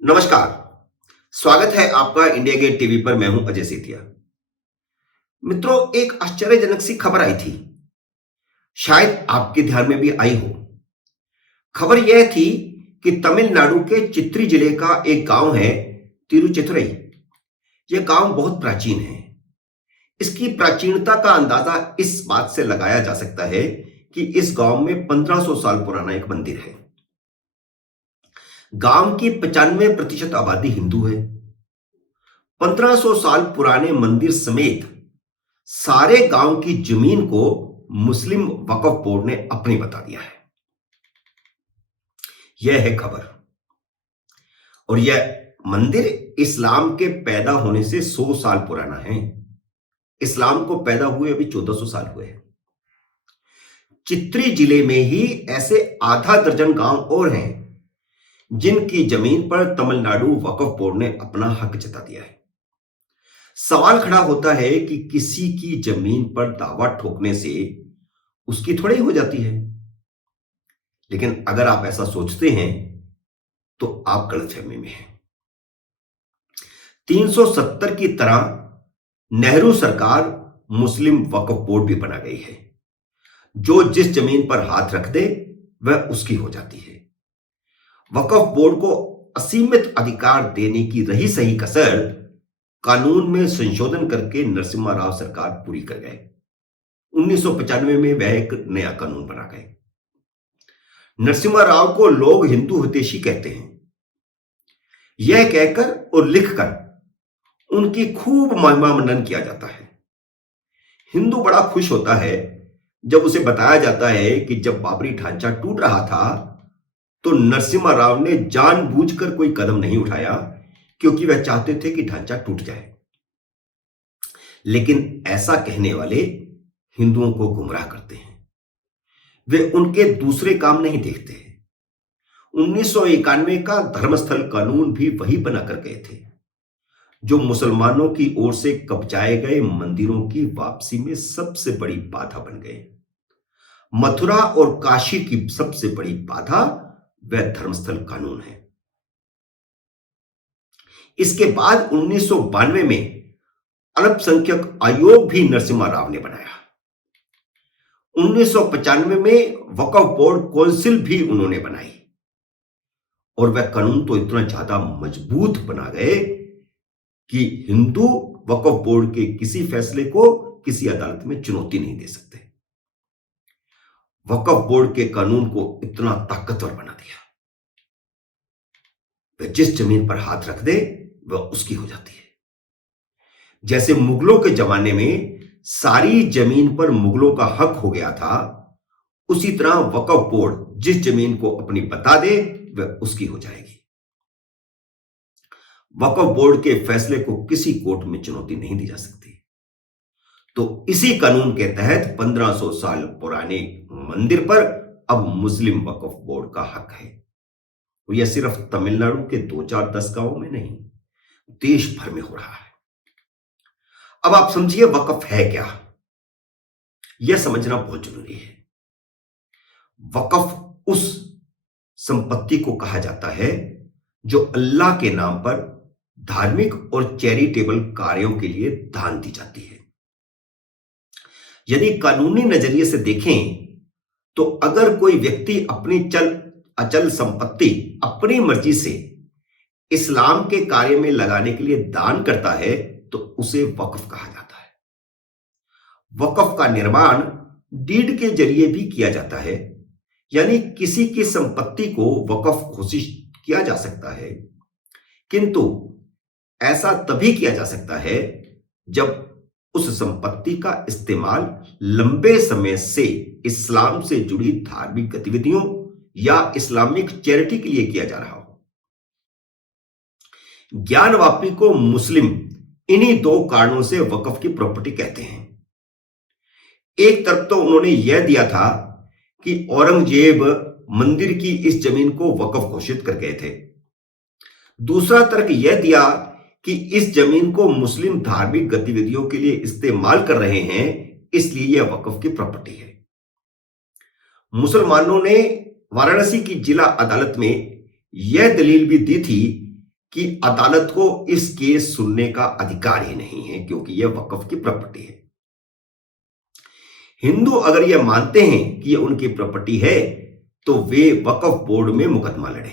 नमस्कार। स्वागत है आपका इंडिया गेट टीवी पर। मैं हूं अजय सेठिया। मित्रों, एक आश्चर्यजनक सी खबर आई थी, शायद आपके ध्यान में भी आई हो। खबर यह थी कि तमिलनाडु के चित्री जिले का एक गांव है, तिरुचितुरई। यह गांव बहुत प्राचीन है। इसकी प्राचीनता का अंदाजा इस बात से लगाया जा सकता है कि इस गांव में 1500 साल पुराना एक मंदिर है। गांव की 95% आबादी हिंदू है। 1500 साल पुराने मंदिर समेत सारे गांव की जमीन को मुस्लिम वक्फ बोर्ड ने अपनी बता दिया है। यह है खबर। और यह मंदिर इस्लाम के पैदा होने से 100 साल पुराना है। इस्लाम को पैदा हुए अभी 1400 साल हुए हैं। चित्री जिले में ही ऐसे आधा दर्जन गांव और हैं जिनकी जमीन पर तमिलनाडु वक्फ बोर्ड ने अपना हक जता दिया है। सवाल खड़ा होता है कि किसी की जमीन पर दावा ठोकने से उसकी थोड़ी हो जाती है। लेकिन अगर आप ऐसा सोचते हैं तो आप गलतफहमी में हैं। 370 की तरह नेहरू सरकार मुस्लिम वक्फ बोर्ड भी बना गई है। जो जिस जमीन पर हाथ रख दे वह उसकी हो जाती है। वक्फ बोर्ड को असीमित अधिकार देने की रही सही कसर कानून में संशोधन करके नरसिम्हा राव सरकार पूरी कर गए। 1995 में वह एक नया कानून बना गए। नरसिम्हा राव को लोग हिंदू हितैषी कहते हैं। यह कहकर और लिखकर उनकी खूब महिमा मनन किया जाता है। हिंदू बड़ा खुश होता है जब उसे बताया जाता है कि जब बाबरी ढांचा टूट रहा था तो नरसिम्हा राव ने जानबूझकर कोई कदम नहीं उठाया, क्योंकि वह चाहते थे कि ढांचा टूट जाए। लेकिन ऐसा कहने वाले हिंदुओं को गुमराह करते हैं। वे उनके दूसरे काम नहीं देखते। 1991 का धर्मस्थल कानून भी वही बनाकर गए थे जो मुसलमानों की ओर से कब्जाए गए मंदिरों की वापसी में सबसे बड़ी बाधा बन गए। मथुरा और काशी की सबसे बड़ी बाधा वह धर्मस्थल कानून है। इसके बाद 1992 में अल्पसंख्यक आयोग भी नरसिम्हा राव ने बनाया। 1995 में वक्फ बोर्ड काउंसिल भी उन्होंने बनाई। और वह कानून तो इतना ज्यादा मजबूत बना गए कि हिंदू वक्फ बोर्ड के किसी फैसले को किसी अदालत में चुनौती नहीं दे सकते। वक्फ बोर्ड के कानून को इतना ताकतवर बना दिया, वह जिस जमीन पर हाथ रख दे वह उसकी हो जाती है। जैसे मुगलों के जमाने में सारी जमीन पर मुगलों का हक हो गया था, उसी तरह वक्फ बोर्ड जिस जमीन को अपनी बता दे वह उसकी हो जाएगी। वक्फ बोर्ड के फैसले को किसी कोर्ट में चुनौती नहीं दी जा सकती। तो इसी कानून के तहत 1500 साल पुराने मंदिर पर अब मुस्लिम वक्फ बोर्ड का हक है। और यह सिर्फ तमिलनाडु के 2-4-10 गांवों में नहीं, देश भर में हो रहा है। अब आप समझिए वक्फ है क्या, यह समझना बहुत जरूरी है। वक्फ उस संपत्ति को कहा जाता है जो अल्लाह के नाम पर धार्मिक और चैरिटेबल कार्यों के लिए दान दी जाती है। यदि कानूनी नजरिए से देखें तो अगर कोई व्यक्ति अपनी अचल संपत्ति अपनी मर्जी से इस्लाम के कार्य में लगाने के लिए दान करता है तो उसे वक्फ कहा जाता है। वक्फ का निर्माण डीड के जरिए भी किया जाता है, यानी किसी की संपत्ति को वक्फ घोषित किया जा सकता है, किंतु ऐसा तभी किया जा सकता है जब उस संपत्ति का इस्तेमाल लंबे समय से इस्लाम से जुड़ी धार्मिक गतिविधियों या इस्लामिक चैरिटी के लिए किया जा रहा हो। ज्ञानवापी को मुस्लिम इन्हीं 2 कारणों से वक्फ की प्रॉपर्टी कहते हैं। एक तरफ तो उन्होंने यह दिया था कि औरंगजेब मंदिर की इस जमीन को वक्फ घोषित कर गए थे। दूसरा तर्क यह दिया कि इस जमीन को मुस्लिम धार्मिक गतिविधियों के लिए इस्तेमाल कर रहे हैं, इसलिए यह वक्फ की प्रॉपर्टी है। मुसलमानों ने वाराणसी की जिला अदालत में यह दलील भी दी थी कि अदालत को इस केस सुनने का अधिकार ही नहीं है, क्योंकि यह वक्फ की प्रॉपर्टी है। हिंदू अगर यह मानते हैं कि यह उनकी प्रॉपर्टी है तो वे वक्फ बोर्ड में मुकदमा लड़े।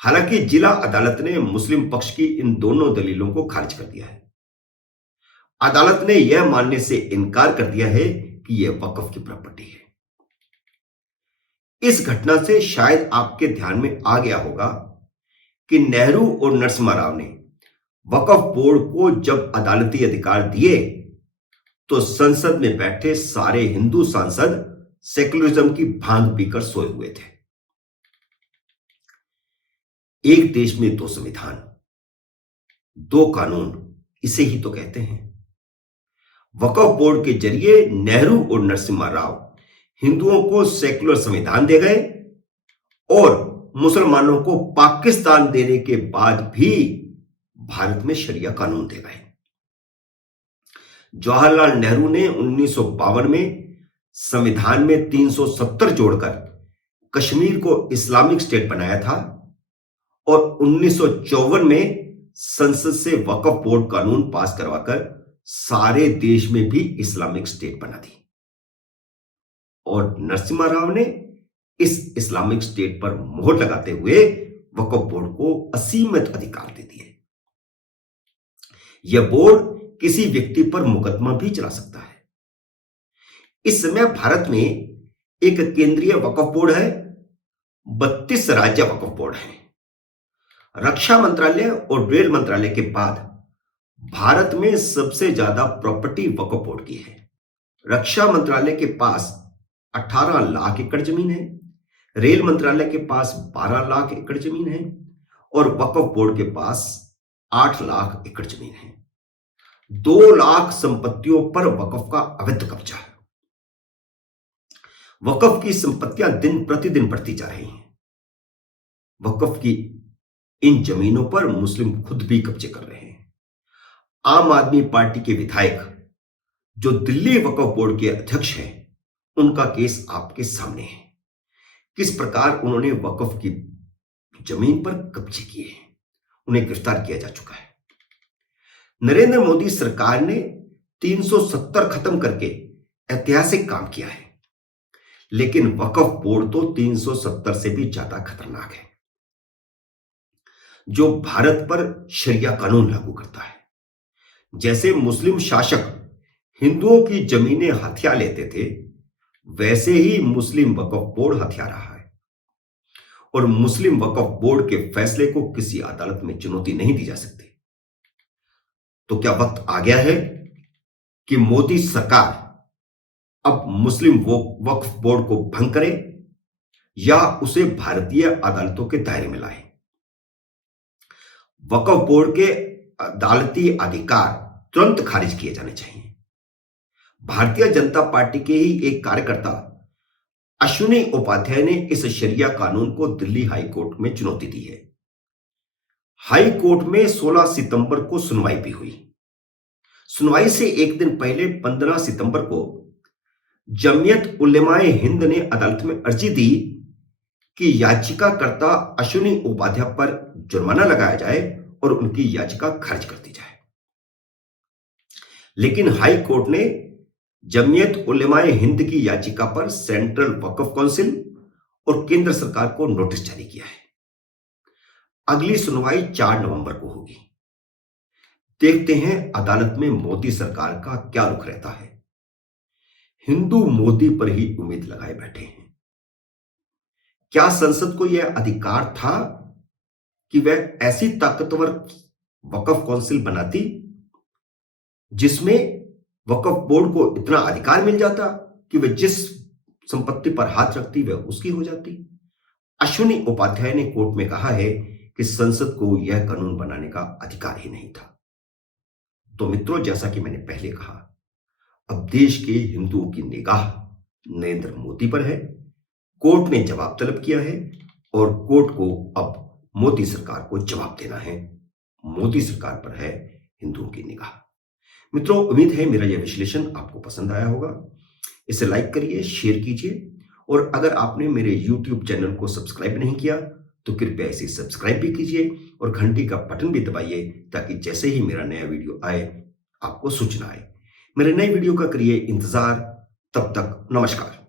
हालांकि जिला अदालत ने मुस्लिम पक्ष की इन दोनों दलीलों को खारिज कर दिया है। अदालत ने यह मानने से इनकार कर दिया है कि यह वक्फ की प्रॉपर्टी है। इस घटना से शायद आपके ध्यान में आ गया होगा कि नेहरू और नरसिम्हा राव ने वक्फ बोर्ड को जब अदालती अधिकार दिए तो संसद में बैठे सारे हिंदू सांसद सेकुलरिज्म की भांग पीकर सोए हुए थे। एक देश में दो संविधान, दो कानून, इसे ही तो कहते हैं। वक्फ बोर्ड के जरिए नेहरू और नरसिम्हा राव हिंदुओं को सेकुलर संविधान दे गए और मुसलमानों को पाकिस्तान देने के बाद भी भारत में शरिया कानून दे गए। जवाहरलाल नेहरू ने 1952 में संविधान में 370 जोड़कर कश्मीर को इस्लामिक स्टेट बनाया था और 1954 में संसद से वक्फ बोर्ड कानून पास करवाकर सारे देश में भी इस्लामिक स्टेट बना दी और नरसिम्हा राव ने इस इस्लामिक स्टेट पर मोहर लगाते हुए वक्फ बोर्ड को असीमित अधिकार दे दिए। यह बोर्ड किसी व्यक्ति पर मुकदमा भी चला सकता है। इस समय भारत में एक केंद्रीय वक्फ बोर्ड है, 32 राज्य वक्फ बोर्ड हैं। रक्षा मंत्रालय और रेल मंत्रालय के बाद भारत में सबसे ज्यादा प्रॉपर्टी वक्फ बोर्ड की है। रक्षा मंत्रालय के पास 18 लाख एकड़ जमीन है, रेल मंत्रालय के पास 12 लाख एकड़ जमीन है और वक्फ बोर्ड के पास 8 लाख एकड़ जमीन है। 2 लाख संपत्तियों पर वक्फ का अवैध कब्जा है। वक्फ की संपत्तियां दिन प्रतिदिन बढ़ती जा रही हैं। वक्फ की इन जमीनों पर मुस्लिम खुद भी कब्जे कर रहे हैं। आम आदमी पार्टी के विधायक जो दिल्ली वक्फ बोर्ड के अध्यक्ष हैं, उनका केस आपके सामने है। किस प्रकार उन्होंने वक्फ की जमीन पर कब्जे किए हैं, उन्हें गिरफ्तार किया जा चुका है। नरेंद्र मोदी सरकार ने 370 खत्म करके ऐतिहासिक काम किया है, लेकिन वक्फ बोर्ड तो 370 से भी ज्यादा खतरनाक है, जो भारत पर शरिया कानून लागू करता है। जैसे मुस्लिम शासक हिंदुओं की जमीनें हथिया लेते थे, वैसे ही मुस्लिम वक्फ बोर्ड हथिया रहा है और मुस्लिम वक्फ बोर्ड के फैसले को किसी अदालत में चुनौती नहीं दी जा सकती। तो क्या वक्त आ गया है कि मोदी सरकार अब मुस्लिम वक्फ बोर्ड को भंग करे या उसे भारतीय अदालतों के दायरे में लाए? वक्फ बोर्ड के अदालती अधिकार तुरंत खारिज किए जाने चाहिए। भारतीय जनता पार्टी के ही एक कार्यकर्ता अश्विनी उपाध्याय ने इस शरिया कानून को दिल्ली हाई कोर्ट में चुनौती दी है। हाई कोर्ट में 16 सितंबर को सुनवाई भी हुई। सुनवाई से एक दिन पहले 15 सितंबर को जमीयत उलेमाए हिंद ने अदालत में अर्जी दी कि याचिकाकर्ता अश्विनी उपाध्याय पर जुर्माना लगाया जाए और उनकी याचिका खारिज कर दी जाए। लेकिन हाई कोर्ट ने जमीयत उलेमाए हिंद की याचिका पर सेंट्रल वक्फ काउंसिल और केंद्र सरकार को नोटिस जारी किया है। अगली सुनवाई 4 नवंबर को होगी। देखते हैं अदालत में मोदी सरकार का क्या रुख रहता है। हिंदू मोदी पर ही उम्मीद लगाए बैठे हैं। क्या संसद को यह अधिकार था कि वह ऐसी ताकतवर वक्फ काउंसिल बनाती जिसमें वक्फ बोर्ड को इतना अधिकार मिल जाता कि वह जिस संपत्ति पर हाथ रखती वह उसकी हो जाती? अश्विनी उपाध्याय ने कोर्ट में कहा है कि संसद को यह कानून बनाने का अधिकार ही नहीं था। तो मित्रों, जैसा कि मैंने पहले कहा, अब देश के हिंदुओं की निगाह नरेंद्र मोदी पर है। कोर्ट ने जवाब तलब किया है और कोर्ट को अब मोदी सरकार को जवाब देना है। मोदी सरकार पर है हिंदुओं की निगाह। मित्रों, उम्मीद है मेरा यह विश्लेषण आपको पसंद आया होगा। इसे लाइक करिए, शेयर कीजिए और अगर आपने मेरे YouTube चैनल को सब्सक्राइब नहीं किया तो कृपया इसे सब्सक्राइब भी कीजिए और घंटी का बटन भी दबाइए ताकि जैसे ही मेरा नया वीडियो आए आपको सूचना आए। मेरे नए वीडियो का करिए इंतजार। तब तक नमस्कार।